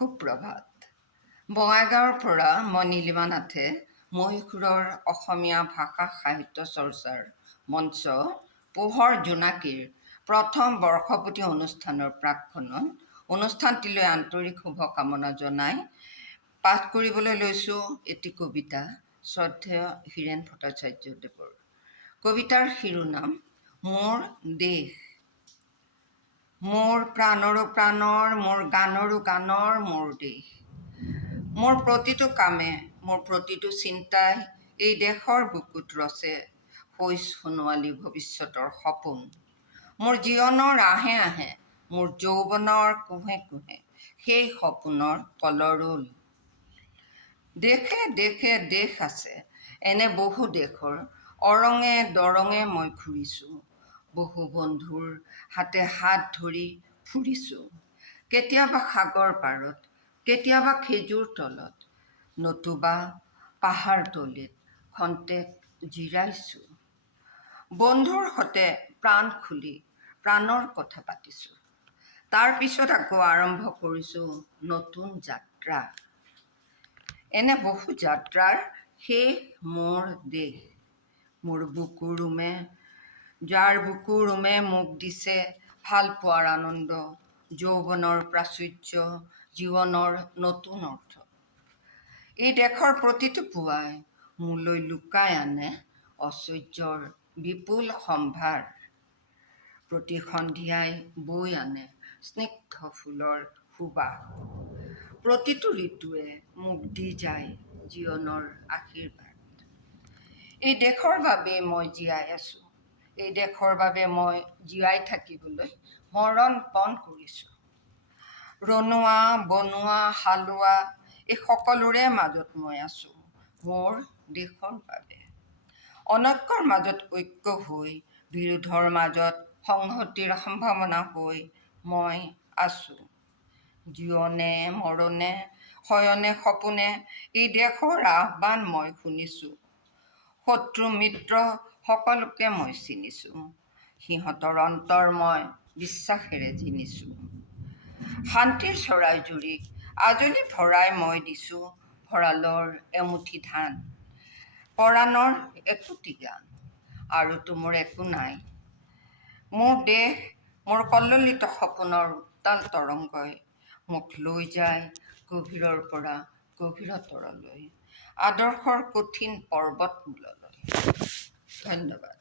সুপ্ৰভাত। বঙাইগাঁৱৰ পৰা মই নীলিমা নাথে মহীশূৰৰ অসমীয়া ভাষা সাহিত্য চৰ্চাৰ মঞ্চ পোহৰ জোনাকীৰ প্ৰথম বৰ্ষপূৰ্তি অনুষ্ঠানৰ প্ৰাকক্ষণত অনুষ্ঠানটিলৈ আন্তৰিক শুভকামনা জনাই পাঠ কৰিবলৈ লৈছোঁ এটি কবিতা শ্ৰদ্ধেয় হীৰেণ ভট্টাচাৰ্যদেৱৰ। কবিতাৰ শিৰোনাম মোৰ দেশ। মোৰ প্ৰাণৰো প্ৰাণৰ, মোৰ গানৰো গানৰ মোৰ দেশ। মোৰ প্ৰতিটো কামে, মোৰ প্ৰতিটো চিন্তাই এই দেশৰ বুকুত ৰচে শইচ সোণোৱালী ভৱিষ্যতৰ সপোন। মোৰ জীৱনৰ আহে আহে, মোৰ যৌৱনৰ কোহে কোহে সেই সপোনৰ কলৰোল। দেশে দেশে দেশ আছে, এনে বহু দেশৰ অৰঙে দৰঙে মই ঘূৰিছোঁ। বহু বন্ধুৰ হাতে হাত ধৰি ফুৰিছোঁ। কেতিয়াবা সাগৰ পাৰত, কেতিয়াবা খেজুৰ তলত, নতুবা পাহাৰ তলিত খন্তেক জিৰাইছোঁ। বন্ধুৰ সতে প্ৰাণ খুলি প্ৰাণৰ কথা পাতিছোঁ। তাৰ পিছত আকৌ আৰম্ভ কৰিছোঁ নতুন যাত্ৰা। এনে বহু যাত্ৰাৰ শেষ মোৰ দেশ। মোৰ বুকু ৰুমে, যাৰ বুকু ৰুমে মোক দিছে ভাল পোৱাৰ আনন্দ, যৌৱনৰ প্ৰাচুৰ্য, জীৱনৰ নতুন অৰ্থ। এই দেশৰ প্ৰতিটো পুৱাই মোলৈ লুকাই আনে ঐশ্বৰ্যৰ বিপুল সম্ভাৰ। প্ৰতি সন্ধিয়াই বৈ আনে স্নিগ্ধ ফুলৰ সুবাস। প্ৰতিটো ঋতুৱে মোক দি যায় জীৱনৰ আশীৰ্বাদ। এই দেশৰ বাবে মই জীয়াই আছোঁ। এই দেশৰ বাবে মই জীয়াই থাকিবলৈ মৰণ পণ কৰিছোঁ। ৰনোৱা বনোৱা হালোৱা এই সকলোৰে মাজত মই আছোঁ মোৰ দেশৰ বাবে। অনৈক্যৰ মাজত ঐক্য হৈ, বিৰোধৰ মাজত সংহতিৰ সম্ভাৱনা হৈ মই আছোঁ। জীৱনে মৰণে শয়নে সপোনে এই দেশৰ আহ্বান মই শুনিছোঁ। শত্ৰু মিত্ৰ সকলোকে মই চিনিছোঁ। সিহঁতৰ অন্তৰ মই বিশ্বাসেৰে জিনিছোঁ। শান্তিৰ চৰাইজুৰিক আজলি ভৰাই মই দিছোঁ ভঁৰালৰ এমুঠি ধান। পৰাণৰ একোটি গান, আৰুতো মোৰ একো নাই। মোৰ দেশ, মোৰ কল্লোলিত সপোনৰ উত্তাল তৰংগই মোক লৈ যায় গভীৰৰ পৰা গভীৰতৰলৈ, আদৰ্শৰ কঠিন পৰ্বতমূললৈ। ধন্যবাদ।